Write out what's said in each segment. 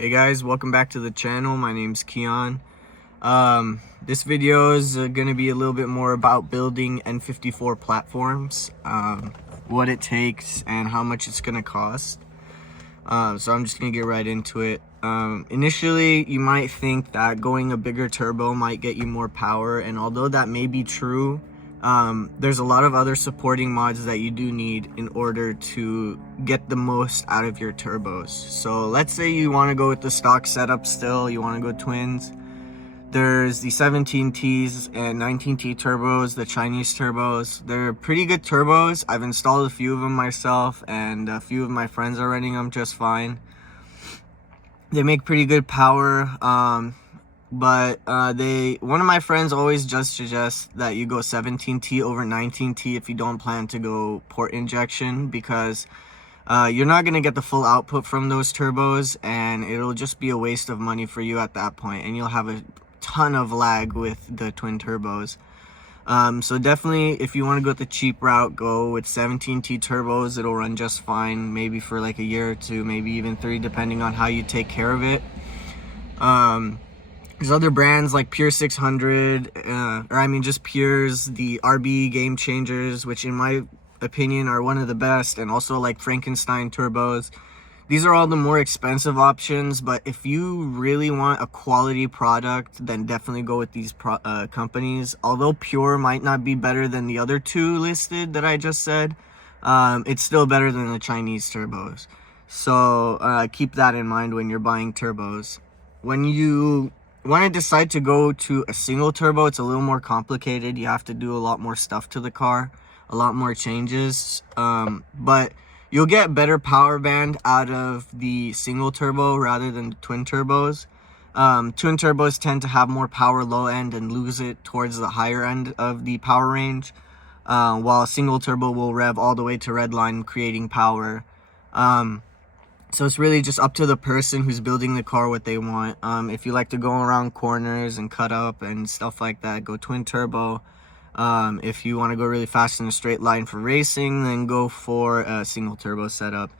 Hey guys, welcome back to the channel. My name's Keon. This video is going to be a little bit more about building N54 platforms, what it takes and how much it's going to cost. So I'm just going to get right into it. Initially, you might think that going a bigger turbo might get you more power, and although that may be true, there's a lot of other supporting mods that you do need in order to get the most out of your turbos. So let's say you want to go with the stock setup still, you want to go twins. There's the 17Ts and 19T turbos, the Chinese turbos. They're pretty good turbos. I've installed a few of them myself, and a few of my friends are running them just fine. They make pretty good power. But one of my friends always just suggests that you go 17T over 19T if you don't plan to go port injection, because you're not going to get the full output from those turbos, and it'll just be a waste of money for you at that point, and you'll have a ton of lag with the twin turbos. So definitely, if you want to go the cheap route, go with 17T turbos. It'll run just fine, maybe for like a year or two, maybe even 3, depending on how you take care of it. There's other brands like Pure 600, just Pure's, the RB Game Changers, which in my opinion are one of the best, and also like Frankenstein turbos. These are all the more expensive options, but if you really want a quality product, then definitely go with these companies. Although Pure might not be better than the other two listed that I just said, it's still better than the Chinese turbos. So keep that in mind when you're buying turbos. When you want to decide to go to a single turbo, it's a little more complicated. You have to do a lot more stuff to the car, a lot more changes, but you'll get better power band out of the single turbo rather than the twin turbos. Twin turbos tend to have more power low end and lose it towards the higher end of the power range, while a single turbo will rev all the way to redline, creating power. So it's really just up to the person who's building the car what they want. If you like to go around corners and cut up and stuff like that, go twin turbo. If you want to go really fast in a straight line for racing, then go for a single turbo setup.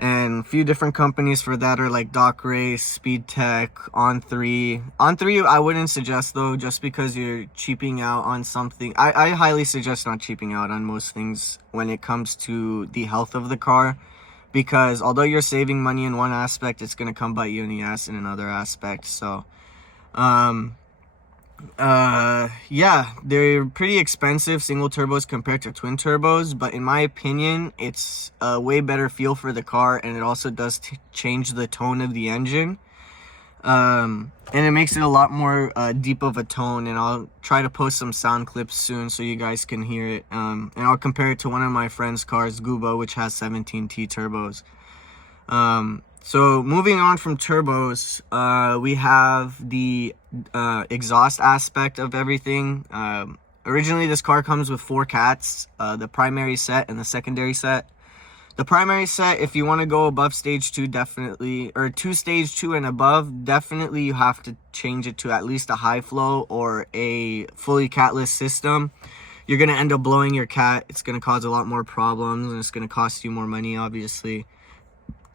And a few different companies for that are like Doc Race, Speed Tech, On3. On3 I wouldn't suggest though, just because you're cheaping out on something. I highly suggest not cheaping out on most things when it comes to the health of the car. Because although you're saving money in one aspect, it's going to come bite you in the ass in another aspect. So, yeah, they're pretty expensive, single turbos compared to twin turbos. But in my opinion, it's a way better feel for the car. And it also does change the tone of the engine. And it makes it a lot more deep of a tone, and I'll try to post some sound clips soon so you guys can hear it. And I'll compare it to one of my friend's cars, Gubo, which has 17T turbos. So moving on from turbos, we have the exhaust aspect of everything. Originally, this car comes with 4 cats, the primary set and the secondary set. The primary set, if you want to go above stage 2, definitely, or to stage 2 and above, definitely you have to change it to at least a high flow or a fully catless system. You're going to end up blowing your cat. It's going to cause a lot more problems, and it's going to cost you more money, obviously,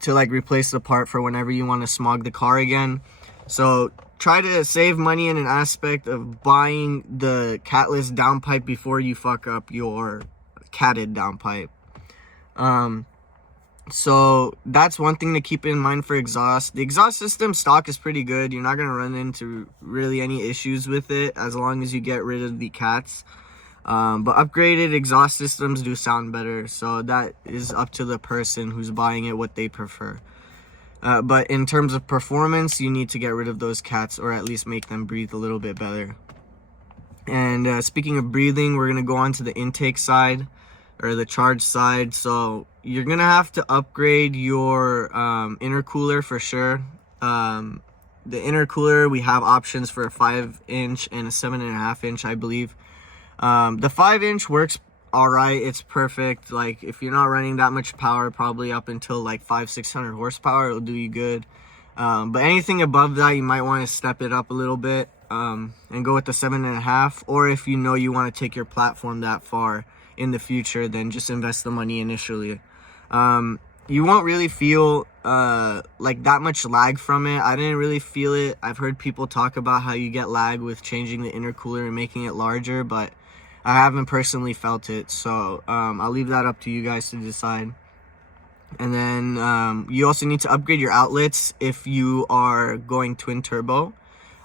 to like replace the part for whenever you want to smog the car again. So try to save money in an aspect of buying the catless downpipe before you fuck up your catted downpipe. So that's one thing to keep in mind for exhaust. The exhaust system stock is pretty good. You're not going to run into really any issues with it as long as you get rid of the cats. But upgraded exhaust systems do sound better. So that is up to the person who's buying it, what they prefer. But in terms of performance, you need to get rid of those cats, or at least make them breathe a little bit better. And speaking of breathing, we're going to go on to the intake side, or the charge side. So you're gonna have to upgrade your intercooler for sure. The intercooler, we have options for a 5-inch and a 7.5-inch, I believe. The 5-inch works all right. It's perfect. Like if you're not running that much power, probably up until like 500-600 horsepower, it'll do you good. But anything above that, you might want to step it up a little bit, and go with the 7.5. Or if you know you want to take your platform that far in the future, then just invest the money initially. you won't really feel like that much lag from it. I didn't really feel it. I've heard people talk about how you get lag with changing the intercooler and making it larger, but I haven't personally felt it. So I'll leave that up to you guys to decide. And then you also need to upgrade your outlets if you are going twin turbo.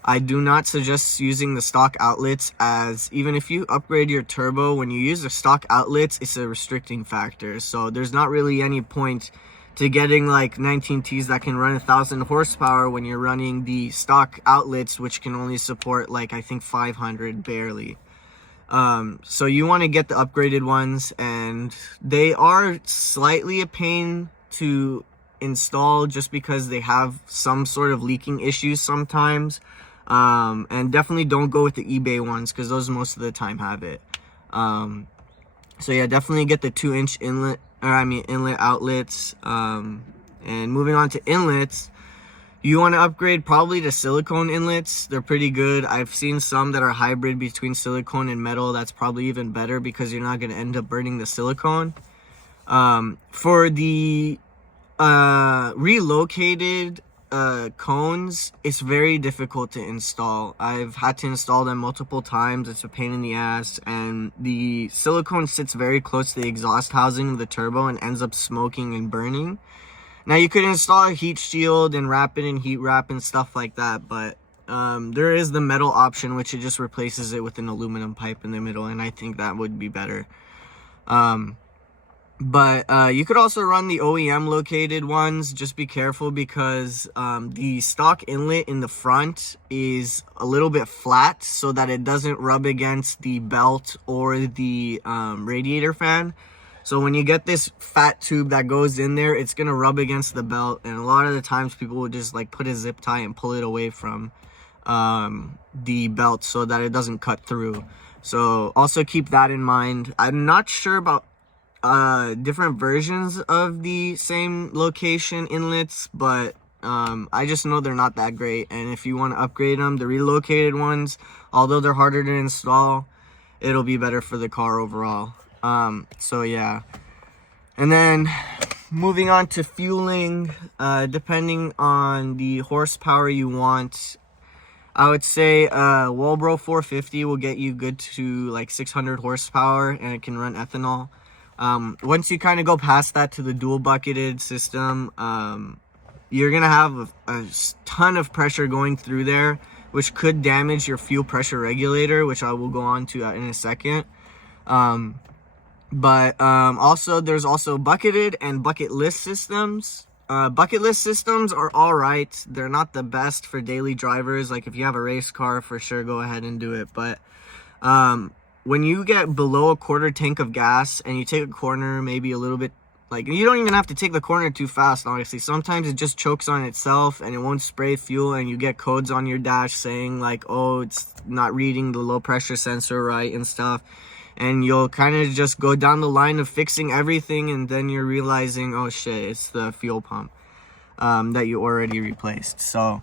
I do not suggest using the stock outlets, as even if you upgrade your turbo, when you use the stock outlets, it's a restricting factor. So there's not really any point to getting like 19Ts that can run 1,000 horsepower when you're running the stock outlets, which can only support like, I think 500 barely. So you want to get the upgraded ones, and they are slightly a pain to install just because they have some sort of leaking issues sometimes. And definitely don't go with the eBay ones, because those most of the time have it. So yeah, definitely get the 2-inch inlet outlets. And moving on to inlets, you want to upgrade probably to silicone inlets. They're pretty good. I've seen some that are hybrid between silicone and metal. That's probably even better, because you're not going to end up burning the silicone. For the relocated cones, it's very difficult to install. I've had to install them multiple times. It's a pain in the ass, and the silicone sits very close to the exhaust housing of the turbo and ends up smoking and burning. Now you could install a heat shield and wrap it in heat wrap and stuff like that, but there is the metal option, which it just replaces it with an aluminum pipe in the middle, and I think that would be better. But you could also run the OEM located ones. Just be careful, because the stock inlet in the front is a little bit flat, so that it doesn't rub against the belt or the radiator fan. So when you get this fat tube that goes in there, it's going to rub against the belt, and a lot of the times people will just like put a zip tie and pull it away from the belt so that it doesn't cut through. So also keep that in mind. I'm not sure about different versions of the same location inlets, but I just know they're not that great. And if you want to upgrade them, the relocated ones, although they're harder to install, it'll be better for the car overall. So yeah. And then moving on to fueling, depending on the horsepower you want, I would say Walbro 450 will get you good to like 600 horsepower, and it can run ethanol. Once you kind of go past that to the dual bucketed system, you're gonna have a ton of pressure going through there, which could damage your fuel pressure regulator, which I will go on to in a second. Also there's also bucketed and bucketless systems. Bucketless systems are all right. They're not the best for daily drivers. Like if you have a race car, for sure go ahead and do it. But when you get below a quarter tank of gas and you take a corner, maybe a little bit, like you don't even have to take the corner too fast, honestly. Sometimes it just chokes on itself and it won't spray fuel, and you get codes on your dash saying like, oh, it's not reading the low pressure sensor right and stuff. And you'll kind of just go down the line of fixing everything, and then you're realizing, oh shit, it's the fuel pump that you already replaced. So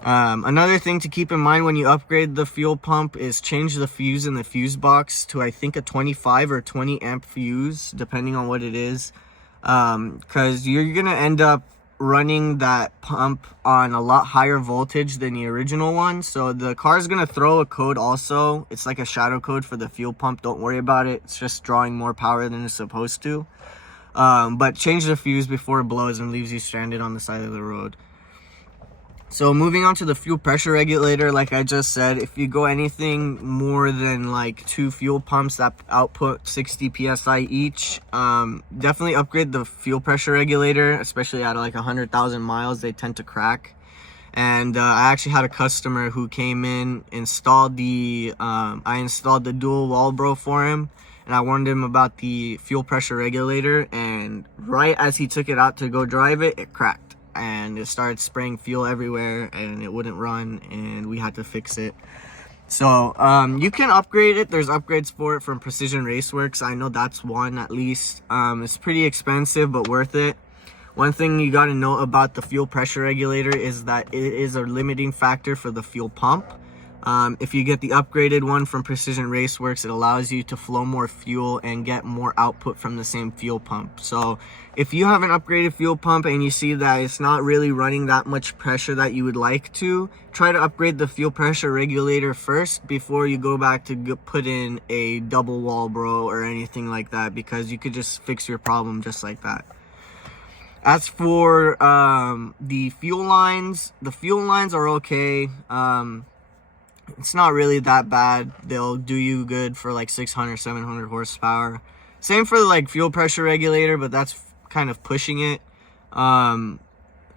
another thing to keep in mind when you upgrade the fuel pump is change the fuse in the fuse box to, I think, a 25 or 20 amp fuse, depending on what it is, because you're gonna end up running that pump on a lot higher voltage than the original one. So the car is gonna throw a code also. It's like a shadow code for the fuel pump. Don't worry about it. It's just drawing more power than it's supposed to. But change the fuse before it blows and leaves you stranded on the side of the road. So moving on to the fuel pressure regulator, like I just said, if you go anything more than like 2 fuel pumps that output 60 psi each, definitely upgrade the fuel pressure regulator, especially at like 100,000 miles. They tend to crack. And I actually had a customer who came in, installed the I installed the dual Walbro for him, and I warned him about the fuel pressure regulator, and right as he took it out to go drive it, it cracked. And it started spraying fuel everywhere, and it wouldn't run, and we had to fix it. So you can upgrade it. There's upgrades for it from Precision Raceworks. I know that's one at least. It's pretty expensive, but worth it. One thing you got to know about the fuel pressure regulator is that it is a limiting factor for the fuel pump. If you get the upgraded one from Precision Raceworks, it allows you to flow more fuel and get more output from the same fuel pump. So if you have an upgraded fuel pump and you see that it's not really running that much pressure that you would like to, try to upgrade the fuel pressure regulator first before you go back to put in a double wall bro or anything like that, because you could just fix your problem just like that. As for the fuel lines are okay. It's not really that bad. They'll do you good for like 600, 700 horsepower. Same for like fuel pressure regulator, but that's kind of pushing it. And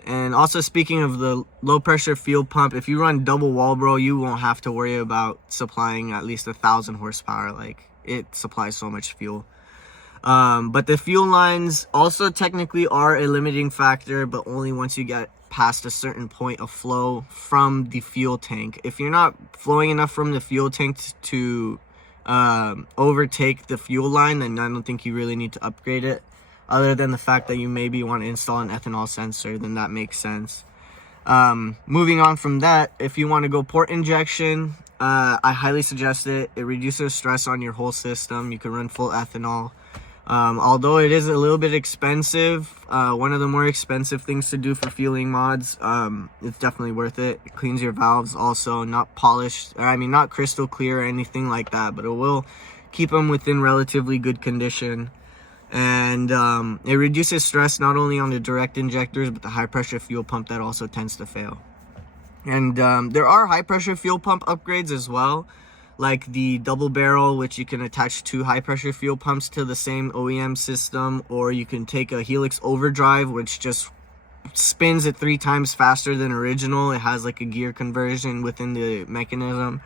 also, speaking of the low pressure fuel pump, if you run double wall bro, you won't have to worry about supplying at least 1,000 horsepower. Like, it supplies so much fuel. But the fuel lines also technically are a limiting factor, but only once you get past a certain point of flow from the fuel tank. If you're not flowing enough from the fuel tank to overtake the fuel line, then I don't think you really need to upgrade it. Other than the fact that you maybe want to install an ethanol sensor, then that makes sense. Moving on from that, if you want to go port injection, I highly suggest it. It reduces stress on your whole system. You can run full ethanol. Although it is a little bit expensive, one of the more expensive things to do for fueling mods, it's definitely worth it. It cleans your valves also, not polished, or I mean not crystal clear or anything like that, but it will keep them within relatively good condition. And it reduces stress not only on the direct injectors, but the high pressure fuel pump that also tends to fail. And there are high pressure fuel pump upgrades as well, like the double barrel, which you can attach 2 high pressure fuel pumps to the same OEM system, or you can take a Helix Overdrive, which just spins it 3 times faster than original. It has like a gear conversion within the mechanism.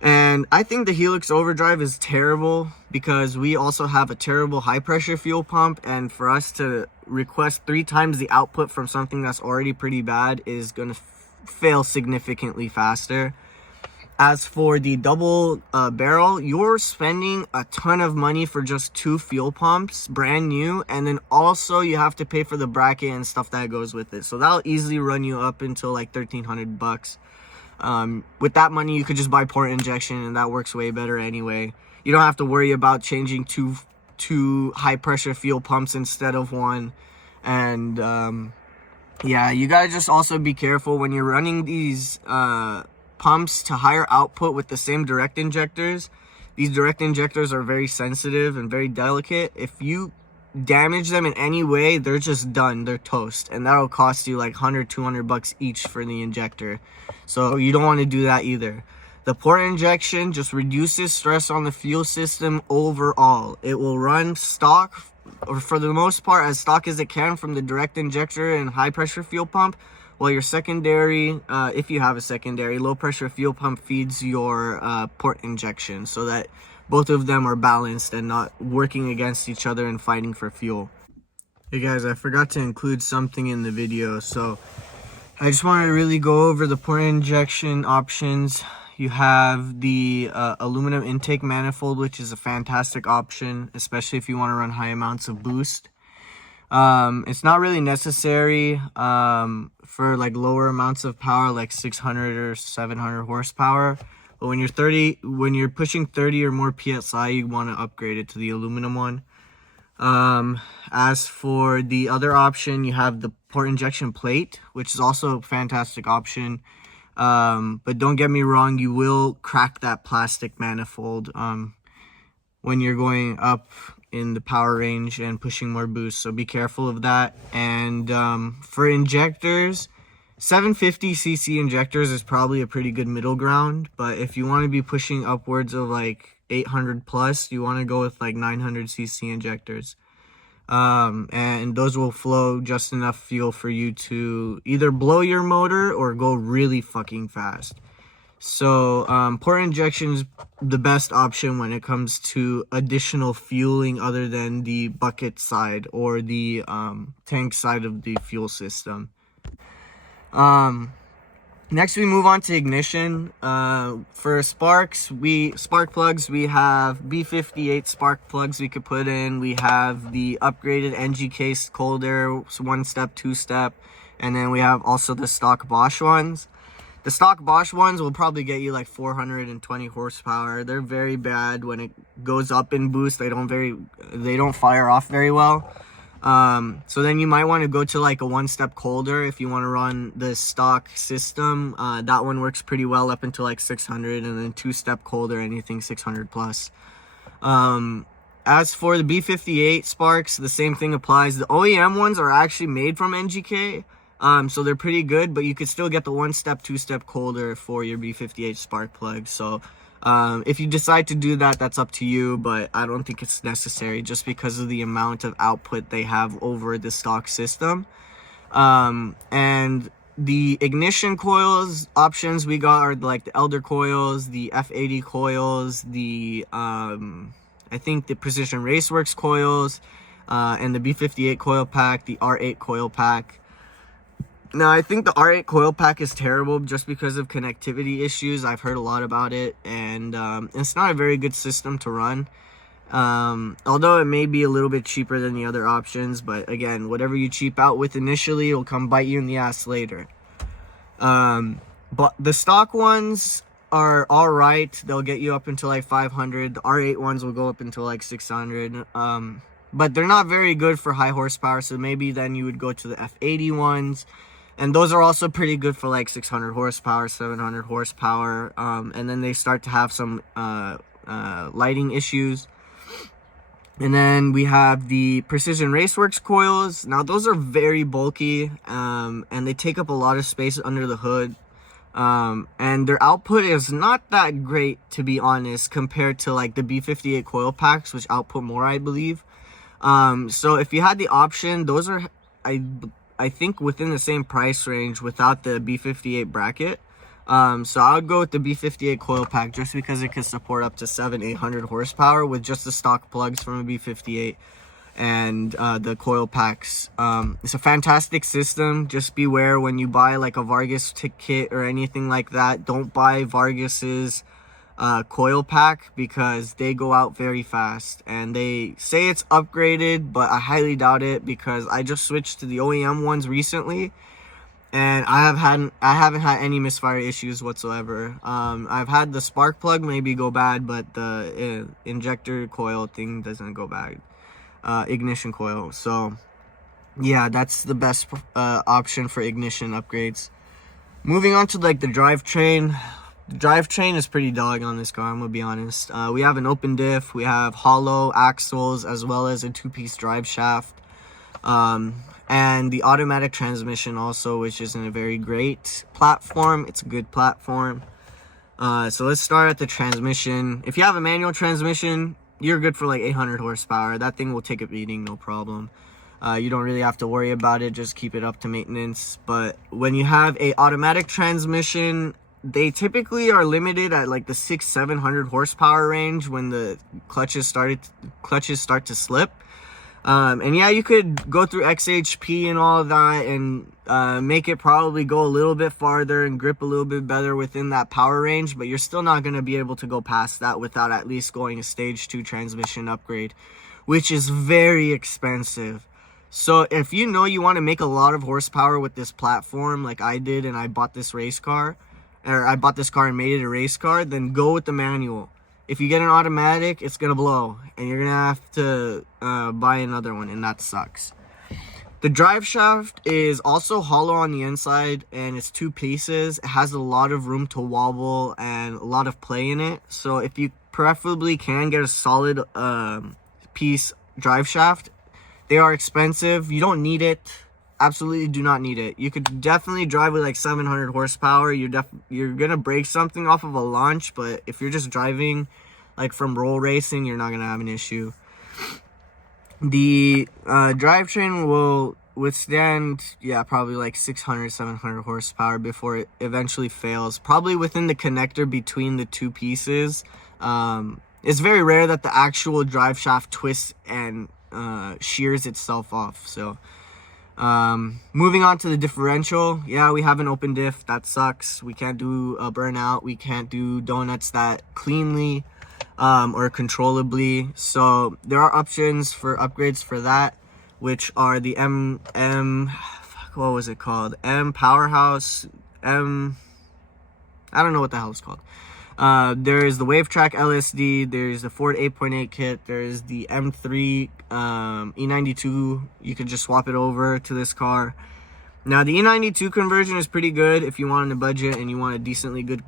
And I think the Helix Overdrive is terrible because we also have a terrible high pressure fuel pump, and for us to request 3 times the output from something that's already pretty bad is going to fail significantly faster. As for the double barrel, you're spending a ton of money for just 2 fuel pumps, brand new, and then also you have to pay for the bracket and stuff that goes with it. So that'll easily run you up until like $1,300. With that money, you could just buy port injection, and that works way better anyway. You don't have to worry about changing two high pressure fuel pumps instead of 1. And yeah, you gotta just also be careful when you're running these pumps to higher output with the same direct injectors. These direct injectors are very sensitive and very delicate. If you damage them in any way, they're just done. They're toast, and that'll cost you like $100-200 each for the injector. So you don't want to do that either. The port injection just reduces stress on the fuel system overall. It will run stock, or for the most part as stock as it can, from the direct injector and high pressure fuel pump, while your secondary, if you have a secondary, low pressure fuel pump feeds your port injection, so that both of them are balanced and not working against each other and fighting for fuel. Hey guys, I forgot to include something in the video, so I just wanted to really go over the port injection options. You have the aluminum intake manifold, which is a fantastic option, especially if you want to run high amounts of boost. It's not really necessary for like lower amounts of power, like 600 or 700 horsepower. But when you're pushing 30 or more PSI, you want to upgrade it to the aluminum one. As for the other option, you have the port injection plate, which is also a fantastic option. But don't get me wrong, you will crack that plastic manifold when you're going up in the power range and pushing more boost, so be careful of that. And for injectors, 750cc injectors is probably a pretty good middle ground, but if you want to be pushing upwards of like 800 plus, you want to go with like 900cc injectors, and those will flow just enough fuel for you to either blow your motor or go really fucking fast. So port injection is the best option when it comes to additional fueling other than the bucket side or the tank side of the fuel system. Next we move on to ignition. For spark plugs, we have B58 spark plugs we could put in. We have the upgraded NG case cold air, so 1-step, 2-step, and then we have also the stock Bosch ones. The stock Bosch ones will probably get you like 420 horsepower. They're very bad when it goes up in boost. They don't fire off very well. So then you might want to go to like a one step colder if you want to run the stock system. That one works pretty well up until like 600, and then two step colder, anything 600 plus. As for the B58 sparks, the same thing applies. The OEM ones are actually made from NGK. So they're pretty good, but you could still get the one step, two step colder for your B58 spark plug. So if you decide to do that, that's up to you, but I don't think it's necessary just because of the amount of output they have over the stock system. And the ignition coils options we got are like the Elder coils, the F80 coils, the I think the Precision Raceworks coils, and the B58 coil pack, the R8 coil pack. Now, I think the R8 coil pack is terrible just because of connectivity issues. I've heard a lot about it, and it's not a very good system to run. Although it may be a little bit cheaper than the other options, but again, whatever you cheap out with initially, it'll come bite you in the ass later. But the stock ones are all right. They'll get you up until like 500. The R8 ones will go up until like 600. But they're not very good for high horsepower, so maybe then you would go to the F80 ones. And those are also pretty good for like 600 horsepower, 700 horsepower. And then they start to have some lighting issues. And then we have the Precision Raceworks coils. Now, those are very bulky, and they take up a lot of space under the hood. And their output is not that great, to be honest, compared to like the B58 coil packs, which output more, I believe. So if you had the option, those are, I think, within the same price range without the B58 bracket. So I would go with the B58 coil pack just because it could support up to 700-800 horsepower with just the stock plugs from a B58 and the coil packs. It's a fantastic system. Just beware when you buy like a Vargas kit or anything like that. Don't buy Vargas's coil pack because they go out very fast, and they say it's upgraded, but I highly doubt it because I just switched to the OEM ones recently, and I haven't had any misfire issues whatsoever. I've had the spark plug maybe go bad, but the injector coil thing doesn't go bad. Ignition coil. So yeah, that's the best option for ignition upgrades. Moving on to like the drivetrain. The drivetrain is pretty dog on this car, I'm gonna be honest. We have an open diff, we have hollow axles, as well as a two-piece drive shaft, and the automatic transmission also, which isn't a very great platform. It's a good platform. So let's start at the transmission. If you have a manual transmission, you're good for like 800 horsepower. That thing will take a beating, no problem. You don't really have to worry about it, just keep it up to maintenance. But when you have a automatic transmission, they typically are limited at like the 600-700 horsepower range when the clutches start to slip. And yeah, you could go through XHP and all of that and make it probably go a little bit farther and grip a little bit better within that power range, but you're still not going to be able to go past that without at least going a stage 2 transmission upgrade, which is very expensive. So if you know you want to make a lot of horsepower with this platform like I did, and I bought this race car, or I bought this car and made it a race car, then go with the manual. If you get an automatic, it's gonna blow, and you're gonna have to buy another one, and that sucks. The drive shaft is also hollow on the inside, and it's two pieces. It has a lot of room to wobble and a lot of play in it. So if you preferably can get a solid piece drive shaft, they are expensive. You don't need it. Absolutely do not need it. You could definitely drive with like 700 horsepower. You're gonna break something off of a launch, but if you're just driving like from roll racing, you're not gonna have an issue. The drivetrain will withstand, yeah, probably like 600-700 horsepower before it eventually fails, probably within the connector between the two pieces. It's very rare that the actual drive shaft twists and shears itself off. So moving on to the differential, yeah, we have an open diff. That sucks. We can't do a burnout. We can't do donuts that cleanly or controllably. So there are options for upgrades for that, which are the what was it called? M Powerhouse, M I don't know what the hell it's called. There's the Wave Track LSD, there's the Ford 8.8 kit, there's the M3 E92. You could just swap it over to this car. Now, the E92 conversion is pretty good if you want on a budget and you want a decently good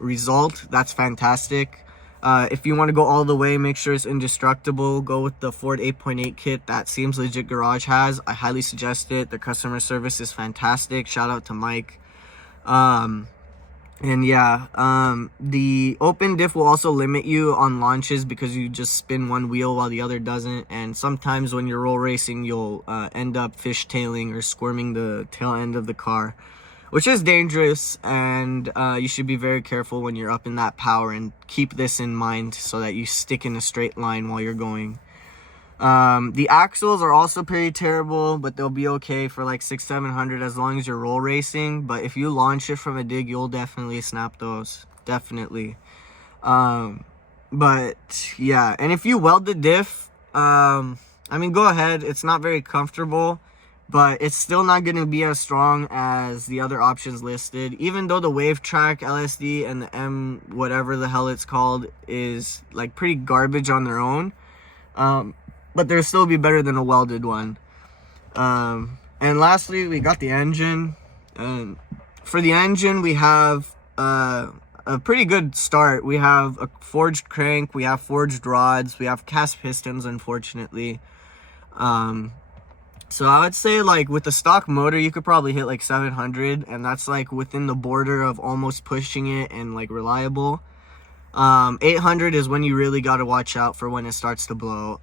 result. That's fantastic. If you want to go all the way, make sure it's indestructible, go with the Ford 8.8 kit that Seems Legit Garage has. I highly suggest it. The customer service is fantastic. Shout out to Mike. And yeah, the open diff will also limit you on launches because you just spin one wheel while the other doesn't. And sometimes when you're roll racing, you'll end up fishtailing or squirming the tail end of the car, which is dangerous. And you should be very careful when you're up in that power, and keep this in mind so that you stick in a straight line while you're going. The axles are also pretty terrible, but they'll be okay for like 600-700 as long as you're roll racing. But if you launch it from a dig, you'll definitely snap those, definitely. But yeah, and if you weld the diff, I mean, go ahead. It's not very comfortable, but it's still not going to be as strong as the other options listed. Even though the Wave Track LSD and the M whatever the hell it's called is like pretty garbage on their own, but they'll still be better than a welded one. And lastly, we got the engine. For the engine, we have a pretty good start. We have a forged crank, we have forged rods, we have cast pistons, unfortunately. So I would say, like, with the stock motor, you could probably hit like 700, and that's like within the border of almost pushing it and like reliable. 800 is when you really got to watch out for when it starts to blow.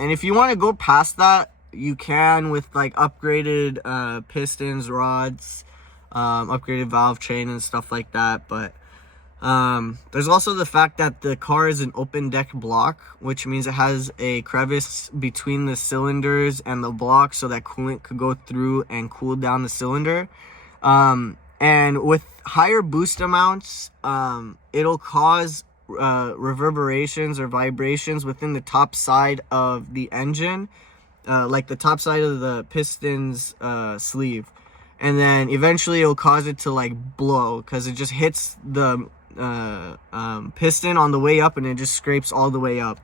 And if you want to go past that, you can with like upgraded pistons, rods, upgraded valve train and stuff like that. But there's also the fact that the car is an open deck block, which means it has a crevice between the cylinders and the block so that coolant could go through and cool down the cylinder. And with higher boost amounts, it'll cause reverberations or vibrations within the top side of the engine, like the top side of the piston's sleeve, and then eventually it'll cause it to like blow because it just hits the piston on the way up and it just scrapes all the way up,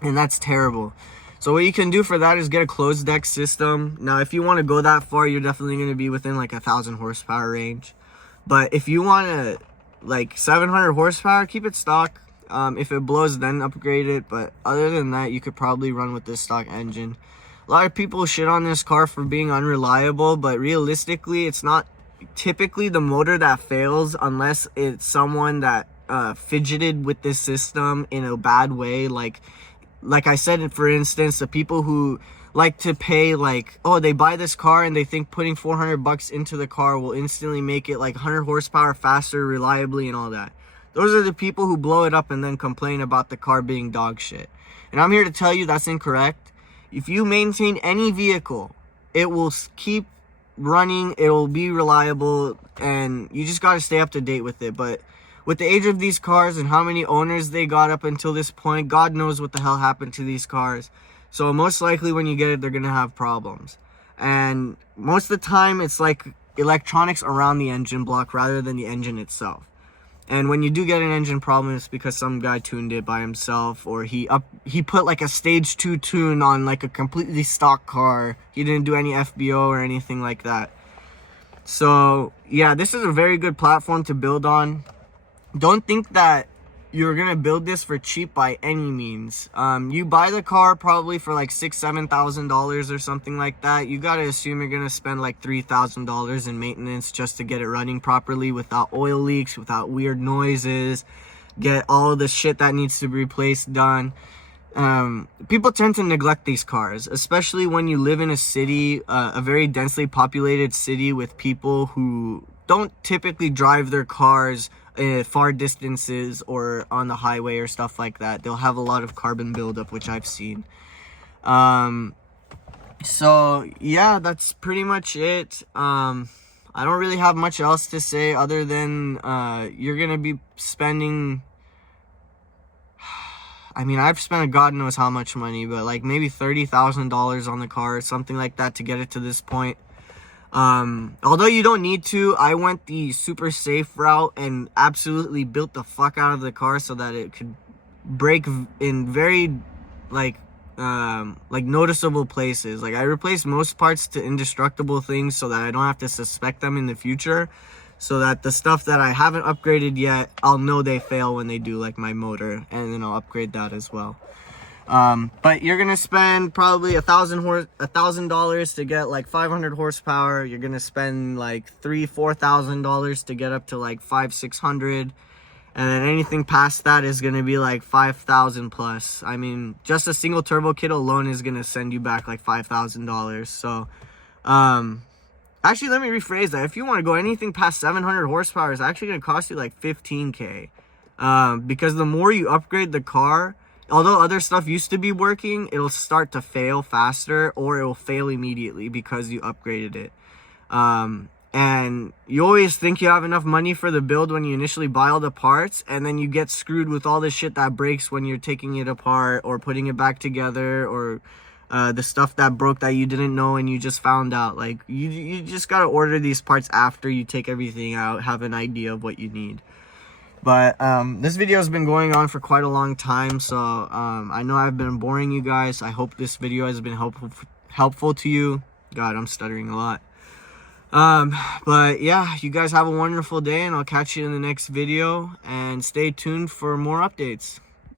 and that's terrible. So what you can do for that is get a closed deck system. Now if you want to go that far, you're definitely going to be within like 1,000 horsepower range, but if you want to like 700 horsepower, keep it stock. If it blows, then upgrade it, but other than that, you could probably run with this stock engine. A lot of people shit on this car for being unreliable, but realistically, it's not typically the motor that fails unless it's someone that fidgeted with this system in a bad way. Like I said, for instance, the people who like to pay, like, oh, they buy this car and they think putting $400 into the car will instantly make it like 100 horsepower faster, reliably, and all that. Those are the people who blow it up and then complain about the car being dog shit. And I'm here to tell you that's incorrect. If you maintain any vehicle, it will keep running, it will be reliable, and you just got to stay up to date with it. But with the age of these cars and how many owners they got up until this point, God knows what the hell happened to these cars. So most likely when you get it, they're going to have problems. And most of the time, it's like electronics around the engine block rather than the engine itself. And when you do get an engine problem, it's because some guy tuned it by himself, or he put like a stage 2 tune on like a completely stock car. He didn't do any FBO or anything like that. So yeah, this is a very good platform to build on. Don't think that you're gonna build this for cheap by any means. You buy the car probably for like $6,000-7,000 or something like that. You gotta assume you're gonna spend like $3,000 in maintenance just to get it running properly without oil leaks, without weird noises, get all the shit that needs to be replaced done. People tend to neglect these cars, especially when you live in a city, a very densely populated city with people who don't typically drive their cars far distances or on the highway or stuff like that. They'll have a lot of carbon buildup, which I've seen. So yeah, that's pretty much it. I don't really have much else to say other than you're gonna be spending, I mean, I've spent God knows how much money, but like maybe $30,000 on the car or something like that to get it to this point. Although you don't need to, I went the super safe route and absolutely built the fuck out of the car so that it could break in very like noticeable places. Like I replaced most parts to indestructible things so that I don't have to suspect them in the future, so that the stuff that I haven't upgraded yet, I'll know they fail when they do, like my motor, and then I'll upgrade that as well. But you're gonna spend probably $1,000 to get like 500 horsepower. You're gonna spend like $4,000 to get up to like 500-600, and then anything past that is gonna be like 5,000 plus. I mean, just a single turbo kit alone is gonna send you back like $5,000. So, actually, let me rephrase that. If you want to go anything past 700 horsepower, it's actually gonna cost you like 15K, because the more you upgrade the car, although other stuff used to be working, it'll start to fail faster, or it will fail immediately because you upgraded it. And you always think you have enough money for the build when you initially buy all the parts, and then you get screwed with all the shit that breaks when you're taking it apart or putting it back together, or the stuff that broke that you didn't know and you just found out. Like, you just gotta order these parts after you take everything out, have an idea of what you need. But this video has been going on for quite a long time, so I know I've been boring you guys. I hope this video has been helpful to you. God, I'm stuttering a lot. But yeah, you guys have a wonderful day, and I'll catch you in the next video, and stay tuned for more updates.